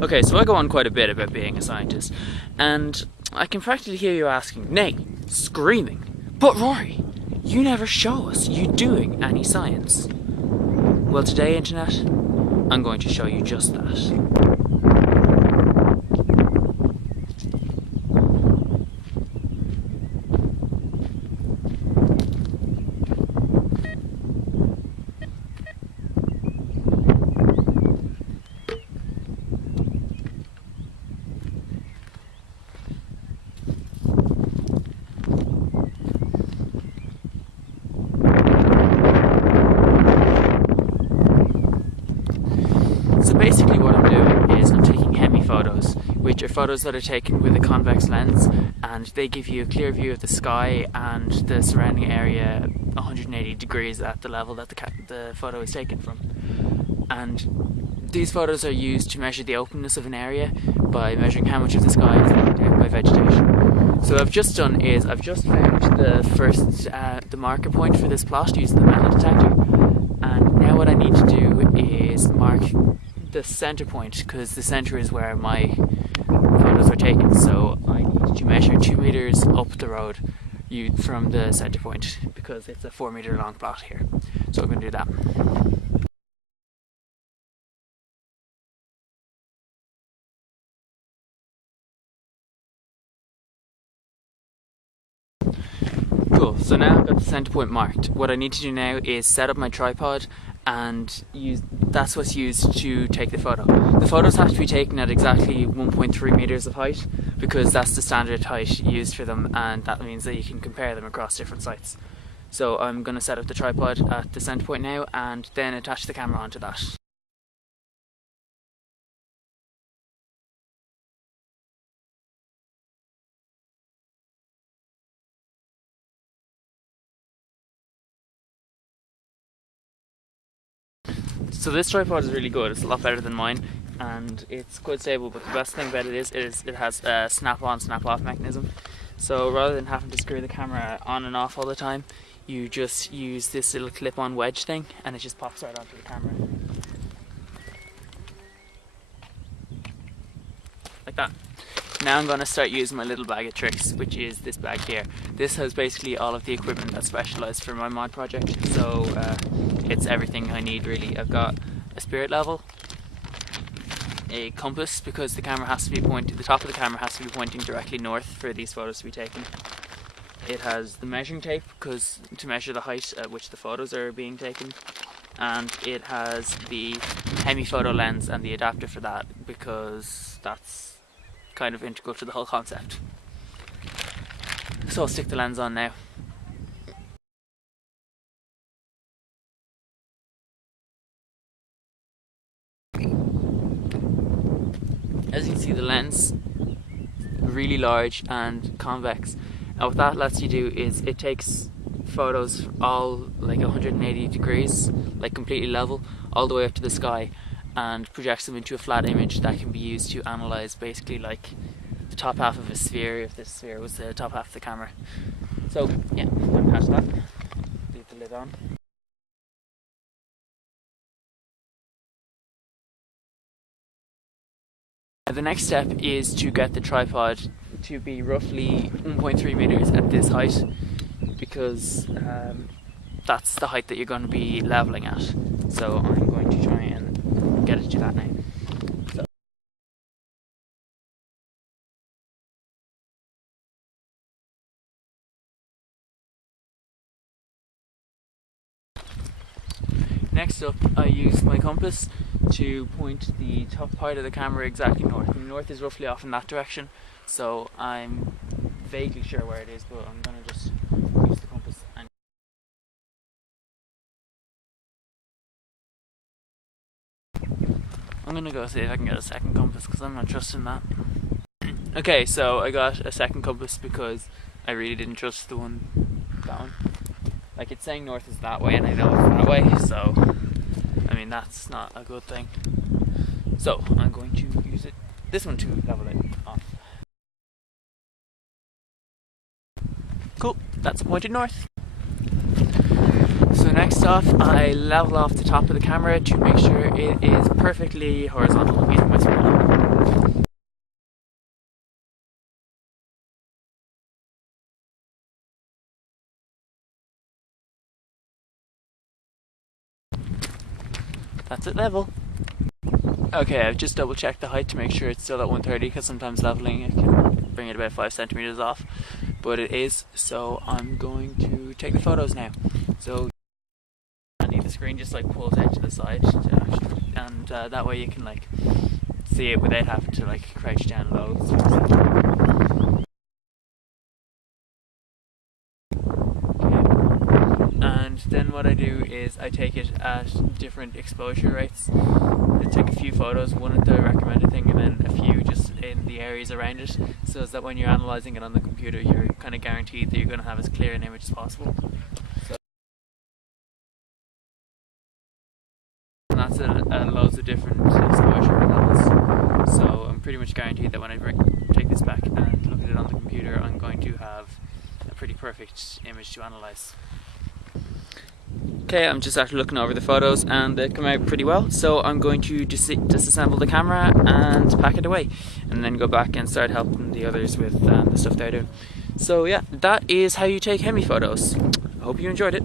Okay, so I go on quite a bit about being a scientist, and I can practically hear you asking, nay, screaming, but Rory, you never show us you doing any science. Well, today, Internet, I'm going to show you just that. So basically what I'm doing is I'm taking hemiphotos, which are photos that are taken with a convex lens, and they give you a clear view of the sky and the surrounding area 180 degrees at the level that the photo is taken from. And these photos are used to measure the openness of an area by measuring how much of the sky is blocked out by vegetation. So what I've just done is I've just found the marker point for this plot using the metal detector, and now what I need to do is mark the center point, because the center is where my photos were taken. So I need to measure 2 meters up the road from the center point, because it's a 4 meter long plot here. So I'm going to do that. Cool, so now I've got the center point marked. What I need to do now is set up my tripod and that's what's used to take the photo. The photos have to be taken at exactly 1.3 meters of height, because that's the standard height used for them, and that means that you can compare them across different sites. So I'm going to set up the tripod at the center point now and then attach the camera onto that. So this tripod is really good. It's a lot better than mine, and it's quite stable, but the best thing about it is it has a snap-on, snap-off mechanism. So rather than having to screw the camera on and off all the time, you just use this little clip-on wedge thing and it just pops right onto the camera. Like that. Now I'm going to start using my little bag of tricks, which is this bag here. This has basically all of the equipment that's specialised for my mod project, so it's everything I need really. I've got a spirit level, a compass, because the camera has to be pointing, the top of the camera has to be pointing directly north for these photos to be taken. It has the measuring tape, because to measure the height at which the photos are being taken, and it has the hemiphoto lens and the adapter for that, because that's kind of integral to the whole concept. So I'll stick the lens on now. As you can see, the lens really large and convex, and what that lets you do is it takes photos all like 180 degrees, like completely level, all the way up to the sky, and projects them into a flat image that can be used to analyse basically like the top half of a sphere, if this sphere was the top half of the camera. So yeah, I'm going to patch that, leave the lid on. The next step is to get the tripod to be roughly 1.3 meters at this height, because that's the height that you're going to be leveling at. So I'm going to try and get it to that now. So. Next up, I use my compass to point the top part of the camera exactly north. The north is roughly off in that direction, so I'm vaguely sure where it is, but I'm going to just use the compass and I'm going to go see if I can get a second compass, because I'm not trusting that. Okay, so I got a second compass because I really didn't trust that one. Like, it's saying north is that way and I know it's that way, so I mean that's not a good thing. So I'm going to use this one to level it off. Cool, that's pointed north. So next off, I level off the top of the camera to make sure it is perfectly horizontal using my spirit level. That's at level. Okay, I've just double checked the height to make sure it's still at 130, because sometimes leveling it can bring it about 5 centimeters off, but it is. So I'm going to take the photos now. So the screen just like pulls out to the side, and that way you can like see it without having to like crouch down low. And then what I do is I take it at different exposure rates. I take a few photos, one at the recommended thing and then a few just in the areas around it, so that when you're analysing it on the computer you're kind of guaranteed that you're going to have as clear an image as possible. And that's at loads of different exposure levels, so I'm pretty much guaranteed that when I take this back and look at it on the computer I'm going to have a pretty perfect image to analyse. Okay, I'm just after looking over the photos and they come out pretty well, so I'm going to disassemble the camera and pack it away and then go back and start helping the others with the stuff they're doing. So yeah, that is how you take Hemiphotos. I hope you enjoyed it.